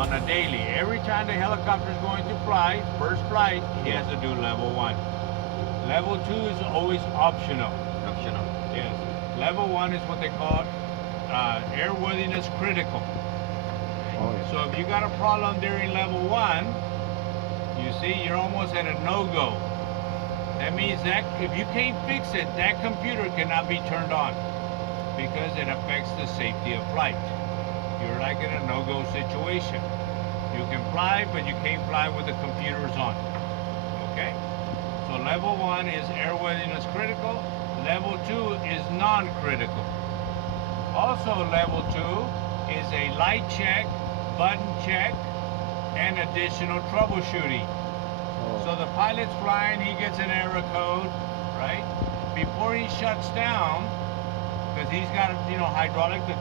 on a daily. Every time the helicopter is going to fly, first flight, he has to do level 1. Level 2 is always optional. Optional. Yes. Level 1 is what they call airworthiness critical. Oh, yeah. So if you got a problem during level 1, you see, you're almost at a no-go. That means that if you can't fix it, that computer cannot be turned on because it affects the safety of flight. You're like in a no-go situation. You can fly, but you can't fly with the computers on. Okay? So level 1 is airworthiness critical. Level 2 is non-critical. Also level 2 is a light check, button check, and additional troubleshooting. So the pilot's flying, he gets an error code, right? Before he shuts down, because he's got, hydraulic, the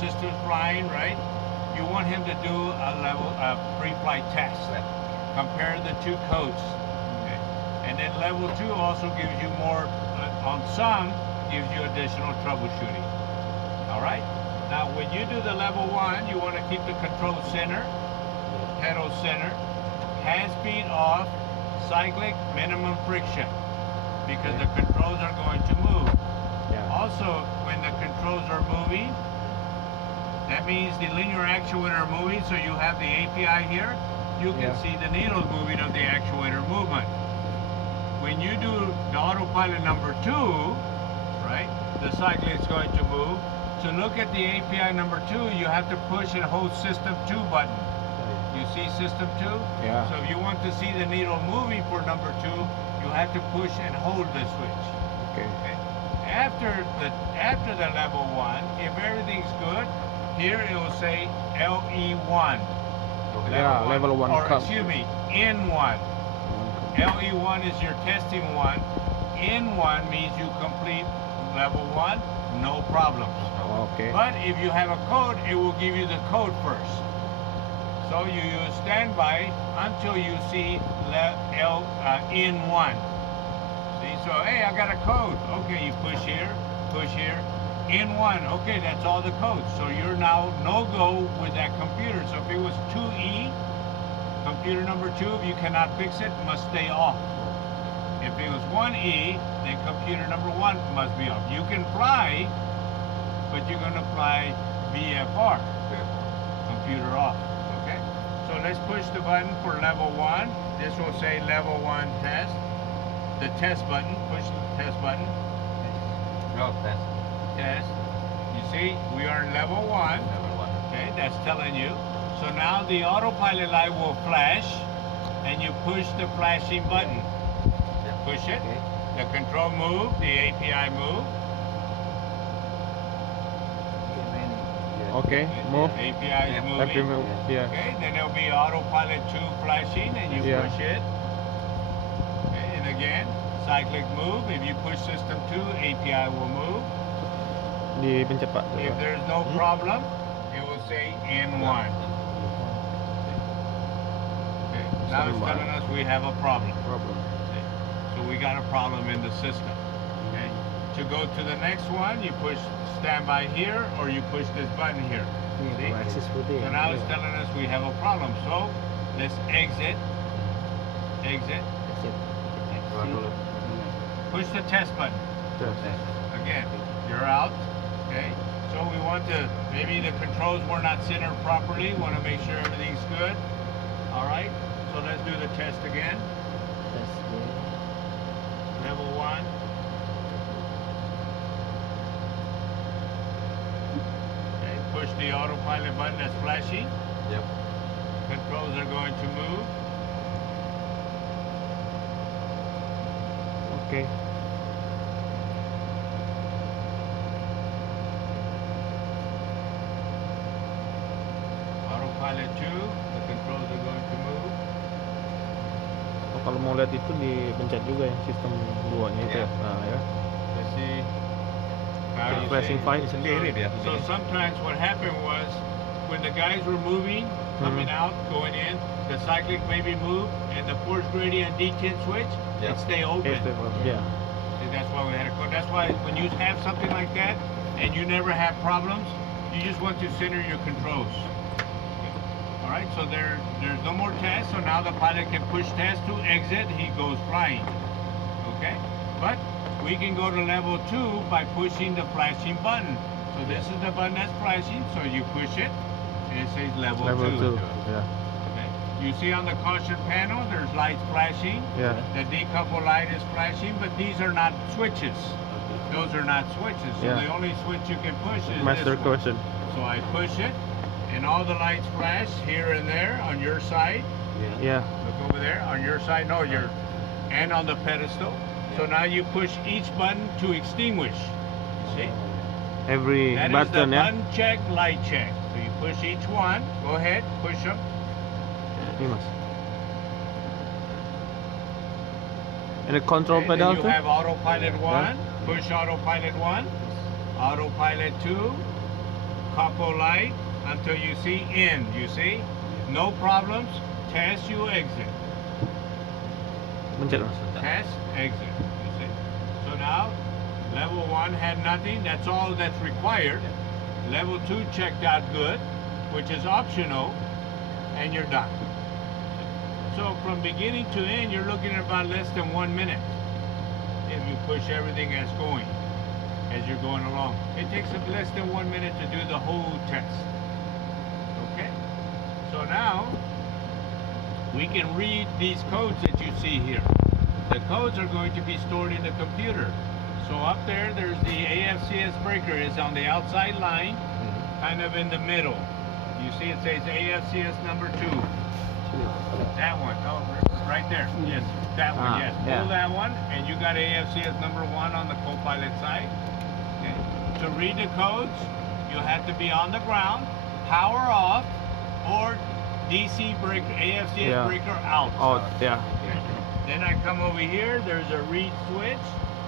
system's flying, right? You want him to do a pre-flight test. Compare the two codes. Okay? And then level 2 also gives you more, on some, gives you additional troubleshooting. All right? Now, when you do the level 1, you want to keep the control center, pedal center, hand speed off, cyclic, minimum friction, because the controls are going to move. Yeah. Also, when the controls are moving, that means the linear actuator are moving, so you have the API here, you can see the needle moving of the actuator movement. When you do the autopilot number 2, right, the cyclic is going to move. To look at the API number 2, you have to push and hold System 2 button. You see System 2? Yeah. So if you want to see the needle moving for number 2, you have to push and hold the switch. Okay. After the level 1, if everything's good, here it will say LE1. Level 1 or comes. excuse me, N1. LE1 is your testing one. N1 means you complete level 1, no problems. Okay. But if you have a code, it will give you the code first. So you use standby until you see N1. See, so hey, I got a code. Okay, you push here, N1. Okay, that's all the codes. So you're now no-go with that computer. So if it was 2E, computer number 2, if you cannot fix it, must stay off. If it was 1E, then computer number 1 must be off. You can fly, but you're going to fly VFR, computer off. Okay? So let's push the button for level 1. This will say level 1 test. The test button, push the test button. No, test. Test. You see, we are in level 1. Level 1. Okay, that's telling you. So now the autopilot light will flash, and you push the flashing button. Push it. Okay. The control move, the API move. Okay, move. API is moving. Yeah. Okay, then there'll be autopilot 2 flashing, and you push it. Okay, and again, cyclic move. If you push system 2, API will move. Dipencet Pak. If there's no problem, it will say N1. Okay, now it's telling us we have a problem. So we got a problem in the system. Okay. To go to the next one, you push standby here, or you push this button here. See? So now it's telling us we have a problem. So let's exit. Exit. Push the test button. Again, you're out. Okay. So we want to, maybe the controls were not centered properly. Want to make sure everything's good. All right. So let's do the test again. Level 1. Okay, push the autopilot button that's flashing. Yep. Controls are going to move. Okay. Autopilot 2, the controls are going to move. Oh, kalau mau lihat itu dipencet juga ya sistem 2-nya itu ya. Nah, ya. Let's see. How do you Flashing say? fight. Sendiri dia. So sometimes what happened was, when the guys were moving, coming out, going in, the cyclic maybe moved, and the force gradient D10 switch, it stay open. Yeah. See, that's why we had a code. That's why when you have something like that, and you never have problems, you just want to center your controls. right, so there's no more test, so now the pilot can push test to exit, he goes flying. Okay? But we can go to level 2 by pushing the flashing button. So this is the button that's flashing, so you push it, and it says level 2. Level 2. Yeah. Okay. You see on the caution panel, there's lights flashing. Yeah. The decouple light is flashing, but these are not switches. Those are not switches. So Yeah. the only switch you can push is Master this one. question. So I push it, and all the lights flash here and there on your side. Yeah. Look over there on your side. No, you're and on the pedestal. So now you push each button to extinguish. You see? Every That is button, the yeah. button check, light check. So you push each one. Go ahead, push them. Ini mas. And the control Okay, then pedal you too. have autopilot 1. Push autopilot 1. Autopilot 2. Couple light until you see in. You see? No problems. Test, you exit. Mencet mas. Test, exit. You see? So now, level 1 had nothing. That's all that's required. Level 2 checked out good, which is optional, and you're done. So from beginning to end, you're looking at about less than 1 minute if you push everything as going, as you're going along. It takes less than 1 minute to do the whole test. Okay? So now, we can read these codes that you see here. The codes are going to be stored in the computer. So up there's the AFCS breaker is on the outside line, kind of in the middle. You see it says AFCS number 2. That one, oh, right there. Yes, that one, yes. yeah. Pull that one, and you got AFCS number 1 on the co-pilot side. Okay. To read the codes, you have to be on the ground, power off, or DC breaker, AFCS Yeah. breaker out. Out, yeah. Then I come over here, there's a read switch.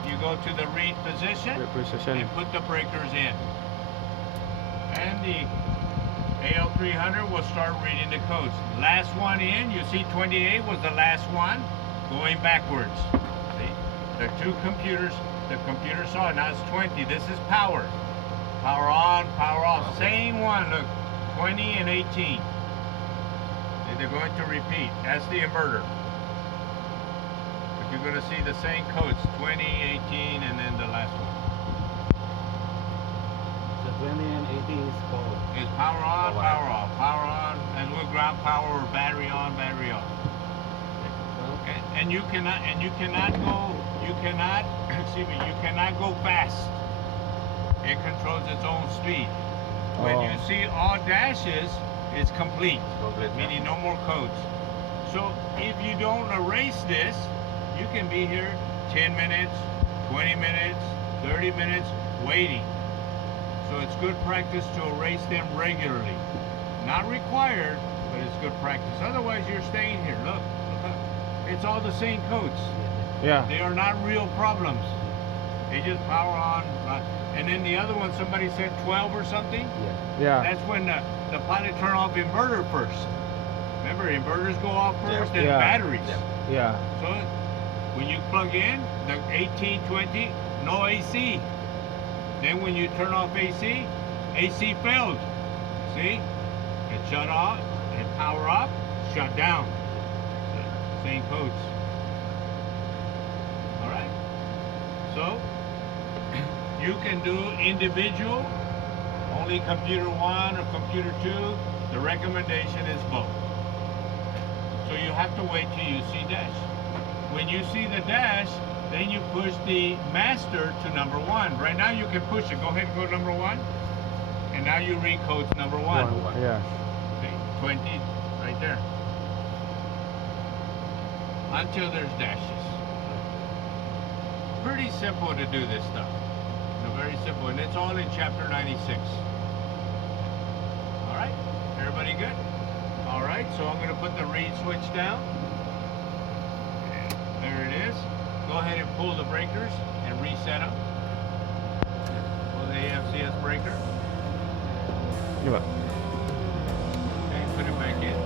You go to the read position Precision. and put the breakers in. And the AL300 will start reading the codes. Last one in, you see 28 was the last one, going backwards. See? The two computers, the computer saw it, now it's 20. This is power. Power on, power off. Same one, look, 20 and 18. They're going to repeat. That's the inverter. But you're going to see the same codes, 20, 18, and then the last one. The 20 and 18 is power. Is power on, Power power off, power on, and with ground power or battery on, battery off. Okay, and you cannot go, excuse me, you cannot go fast. It controls its own speed. When you see all dashes, it's complete, meaning no more codes. So if you don't erase this, you can be here 10 minutes, 20 minutes, 30 minutes waiting. So it's good practice to erase them regularly. Not required, but it's good practice. Otherwise, you're staying here. Look, look up. It's all the same codes. Yeah. They are not real problems. They just power on. And then the other one, somebody said 12 or something. Yeah. That's when the pilot turn off inverter first. Remember, inverters go off first, then Yeah. batteries. Yeah. So when you plug in the 18, 20, no AC. Then when you turn off AC, AC failed. See? It shut off, and power up, shut down. Same codes. All right? So you can do individual, only computer 1 or computer 2. The recommendation is both. So you have to wait till you see dash. When you see the dash, then you push the master to number 1. Right now you can push it. Go ahead and go to number 1. And now you read codes number 1. Yeah. Okay, 20, right there. Until there's dashes. Pretty simple to do this stuff. Very simple. And it's all in chapter 96. All right? Everybody good? All right, so I'm going to put the read switch down. There it is. Go ahead and pull the breakers and reset them. Pull the AFCS breaker. Coba. Okay, put it back in.